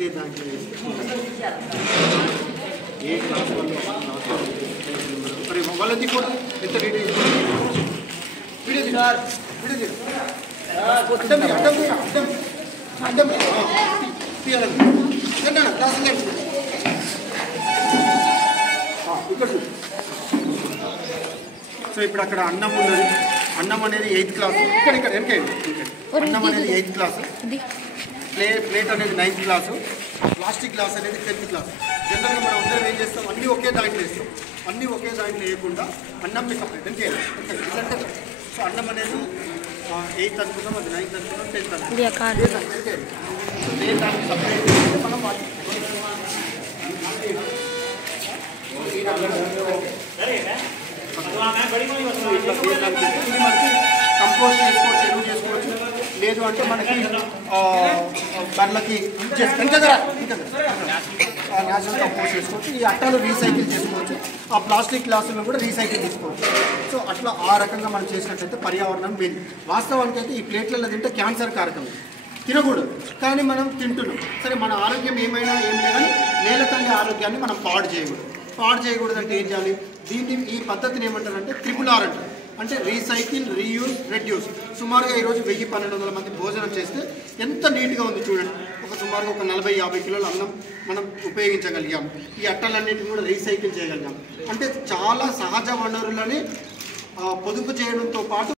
ఒకటే దాంట్లో ఏ క్లాస్ వాళ్ళు మరి వాళ్ళది కూడా ఎంత వీడియో వీడియో వీడియో అడ్డం తీయాలి ఇక్కడ. సో ఇప్పుడు అక్కడ అన్నం ఉన్నది. అన్నం అనేది 8th క్లాస్. ఇక్కడ అన్నం అనేది 8th క్లాస్, ప్లేట్ అనేది 9th క్లాసు, ప్లాస్టిక్ గ్లాస్ అనేది 10th క్లాస్. జనరల్గా మనం అందరం ఏం చేస్తాం, అన్నీ ఒకే దాంట్లో వేస్తాం. అన్నీ ఒకే దాంట్లో వేయకుండా అన్నంని సపరేట్ అంటే ఇదంటే. సో అన్నం అనేది 8th అనుకున్నాం, అది 9th అనుకున్నాం, 10th అనుకున్నాం. సో దానికి సపరేట్ చేస్తే మనం కంపోస్ట్ చేసుకోవచ్చు, ఎరువు చేసుకోవచ్చు. లేదు అంటే మనకి బర్లకి న్యాచురల్ కంపోస్ట్ చేసుకోవచ్చు. ఈ అట్టలు రీసైకిల్ చేసుకోవచ్చు. ఆ ప్లాస్టిక్ గ్లాసులను కూడా రీసైకిల్ చేసుకోవచ్చు. సో అట్లా ఆ రకంగా మనం చేసినట్లయితే పర్యావరణం మెయిన్. వాస్తవానికి అయితే ఈ ప్లేట్లలో తింటే క్యాన్సర్ కారకం, తినకూడదు. కానీ మనం తింటున్నాం. సరే, మన ఆరోగ్యం ఏమైనా ఏం లేదని నేల తల్లి ఆరోగ్యాన్ని మనం పాడు చేయకూడదు అంటే ఏం చేయాలి? ఈ పద్ధతిని ఏమంటారంటే RRR అంటారు. అంటే రీసైకిల్, రీయూజ్, రెడ్యూస్. సుమారుగా ఈరోజు 1000-1200 మంది భోజనం చేస్తే ఎంత నీట్గా ఉంది చూడండి. సుమారుగా ఒక 40-50 కిలోల అన్నం మనం ఉపయోగించగలిగాం. ఈ అట్టలన్నింటినీ కూడా రీసైకిల్ చేయగలిగాం. అంటే చాలా సహజ వనరులని పొదుపు చేయడంతో పాటు